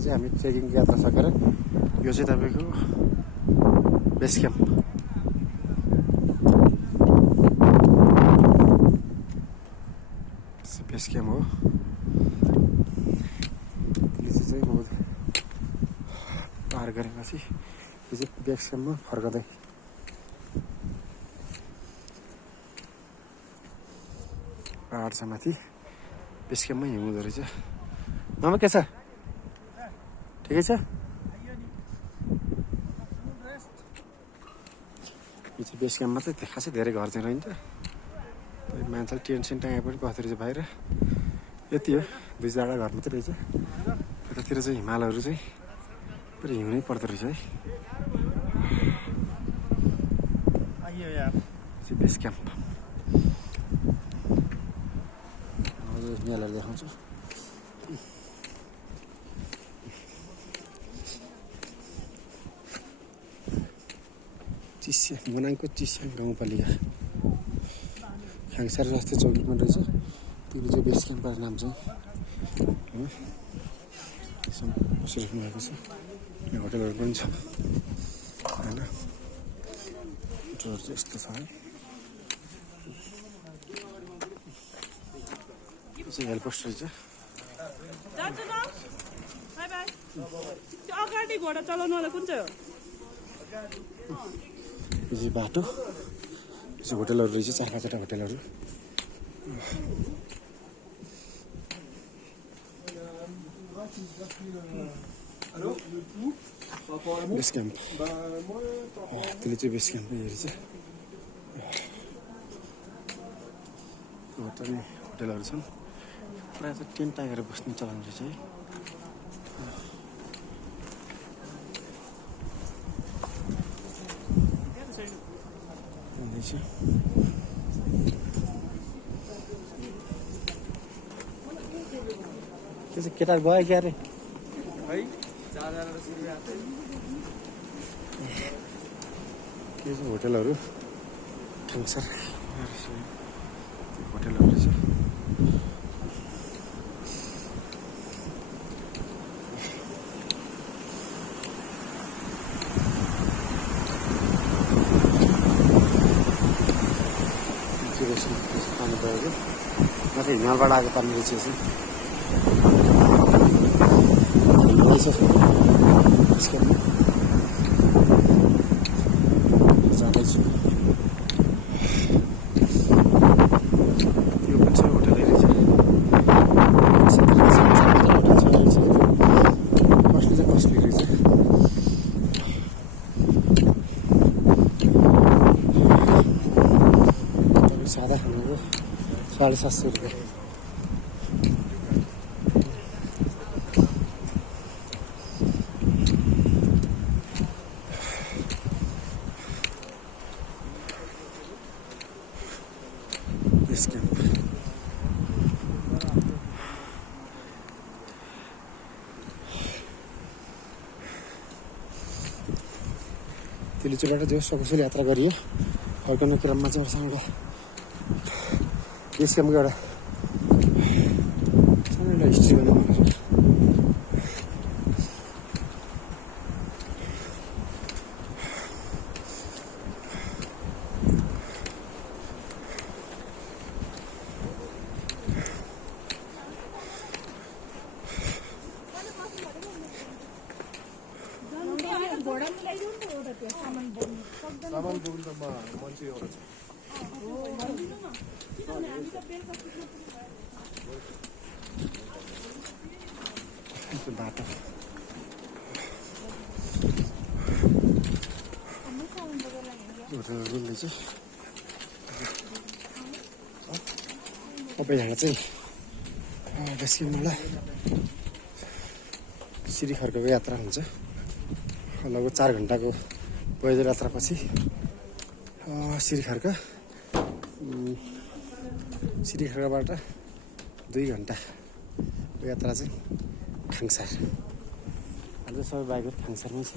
चाहिँ हामी ट्रेकिङ यात्रा सकेर यो चाहिँ तपाईँको बेस क्याम्प हो। त्यसले चाहिँ म पार गरेपछि यो चाहिँ बेस क्याम्पमा फर्कँदै पहाड छ माथि बेस क्याम्पमै हिँड्दो रहेछ। मामा के छ ठिकै छ? यो चाहिँ बेस क्याम्पमा चाहिँ खासै धेरै घर चाहिँ रहन्छ। मान्छेले टेन्ट सेन्ट टाँगे पनि बस्दो रहेछ बाहिर। यति हो, 2-4 घर मात्रै रहेछ। यतातिर चाहिँ हिमालहरू चाहिँ पुरै हिउँनै पर्दो रहेछ है। बेस क्याम्प यहाँलाई देखाउँछु। चिस्याङ, मनाङको चिस्याङ गाउँपालिका खाङसार राष्ट्रिय चौकी पनि रहेछ। त्यो चाहिँ बेस क्याम्प नाम चाहिँ होइन। बसिराख्नु भएको छ। यहाँ होटलहरू पनि छ होइन। होटलहरू चाहिँ यस्तो छ है। यो चाहिँ हेल्पोस्ट रहेछ। अगाडि घोडा चलाउनुवाला कुन चाहिँ हो? यो चाहिँ बाटो, यो चाहिँ होटलहरू रहेछ, 4-5वटा होटलहरू। बेस क्याम्प त्यसले चाहिँ बेस क्याम्प हेरेछ। होटलहरू छन्। प्रायः चाहिँ टेन्ट टाँगेर बस्ने चलन रहेछ है। त्यो चाहिँ केटा गयो क्या अरे के छ होटलहरू खाङसार होटलहरू रहेछ। पानी परेको माथि हिमालबाट आएको पानी रहेछ। जाँदैछु। यो पनि छ होटलै रहेछ। कस्टली चाहिँ कस्टली रहेछ। सादा खानाको 750 रुपियाँ। बेस क्याम्प तिलीचुरबाट जो सकुशल यात्रा गरियो। फर्कने क्रममा चाहिँ सानो एउटा बेस क्याम्पको एउटा सानो एउटा हिस्ट्री बनाउनु पर्छ। सामान बोक्नु त मान्छे एउटा छ। बाटो होटलहरू चाहिँ अब यहाँ चाहिँ बेसकिमबाट सिरी खर्कको यात्रा हुन्छ। लगभग 4 घन्टाको पैदल यात्रापछि सिरी खर्कबाट 2 घन्टाको यात्रा चाहिँ खाङसार। आज सबै बाइकहरू खाङसारमै छ।